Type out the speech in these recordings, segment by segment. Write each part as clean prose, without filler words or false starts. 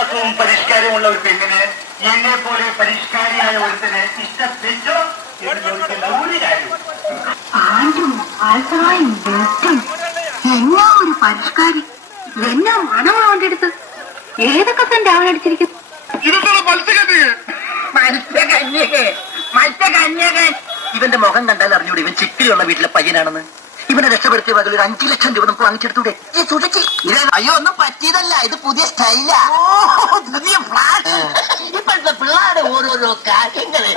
വിശ്വാസവും പരിഷ്കാരമുള്ള ഒരു പെണ്ണിന് എന്നെ പോലെ പരിഷ്കാരിയായ ഒരുത്തിന് ഇഷ്ടപ്പെട്ടോ എന്നാ ഒരു പരിഷ്കാരി, എന്നാ മണമാണ് അവന്റെ അടുത്ത്. ഏതൊക്കെ തന്നെ അവൻ അടിച്ചിരിക്കുന്നു. മത്സ്യകന്യകൻ ഇവന്റെ മുഖം കണ്ടാൽ അറിഞ്ഞൂടെ ഇവൻ ചിക്കിലുള്ള വീട്ടിലെ പയ്യനാണെന്ന്. ഇവനെ രക്ഷപ്പെടുത്തിയ വകയിൽ ഒരു 5 ലക്ഷം രൂപ നമുക്ക് വാങ്ങിച്ചെടുത്തൂടെ? അയ്യോ, ഒന്നും പറ്റിയതല്ല, ഇത് പുതിയ സ്റ്റൈലാ, പുതിയ ഫ്ലാറ്റ്. ഇപ്പോഴത്തെ പിള്ളേരുടെ ഓരോരോ കാര്യങ്ങള്.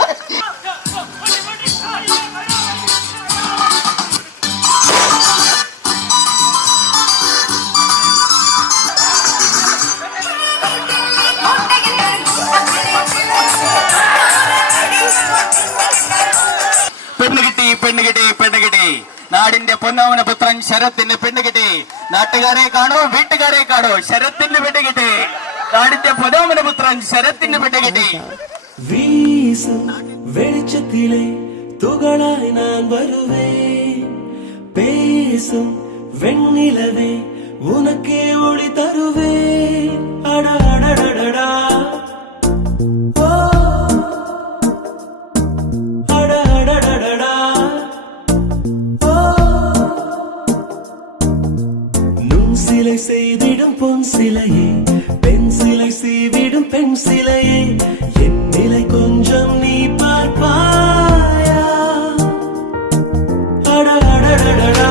പെണ്ണുകിട്ടി നാടിന്റെ പൊന്നോമന പുത്രൻ ശരത്തിന് പെണ്ണുകിട്ടി. നാട്ടുകാരെ കാണോ, വീട്ടുകാരെ കാണോ, ശരത്തിന് പെണ്ണുകിട്ടി. നാടിന്റെ പൊന്നോമന പുത്രൻ ശരത്തിന് പെണ്ണുകിട്ടി. വെളിച്ചത്തിലെ തുകളായി ഞാൻ വരുവേ, പേസും വെണ്ണിലവേ ഉനക്കേ ഒളി തരുവേ. അടടടടടാ சிலை செய்திடும் பொன் சிலையே, பெண் சிலை செய்திடும் பெண் சிலையே, என் நிலை கொஞ்சம் நீ பார்ப்பாயா? அடடடடடா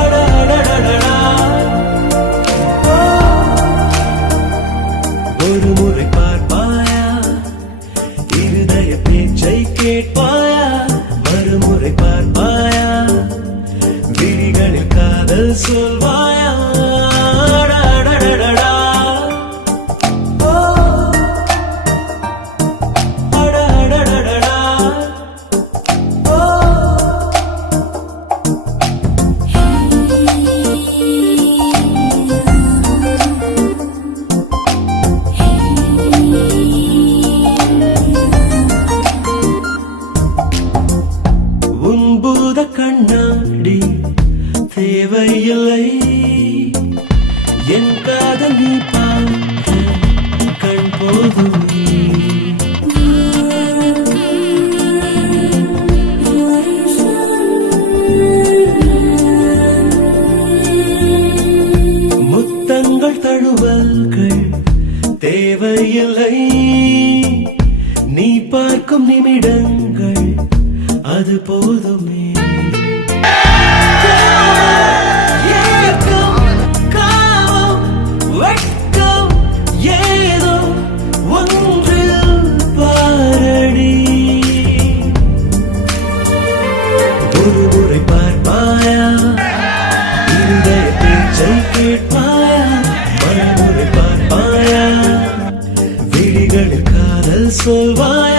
அடடடடடா ஒரு முறை பார்ப்பாயா? இருதய பேச்சை கேட்பாயா? மறுமுறை பார்ப்பாயா? விழிகளில் காதல் சொல்வாயா? அடடடடடா அடடடடடா உன்பூத கண்ணாடி தேவையில்லை, என் காதல் நீ பார்க்க கண் போதுமே. முத்தங்கள் தழுவல்கள் தேவையில்லை, நீ பார்க்கும் நிமிடங்கள் அது போதுமே. ஏதோ ஒன்றில் பாரடி, ஒரு முறை பார்ப்பாயா? இருதய பேச்சை கேட்பாயா? மறுமுறை பார்ப்பாயா? விழிகளில் காதல் சொல்வாயா?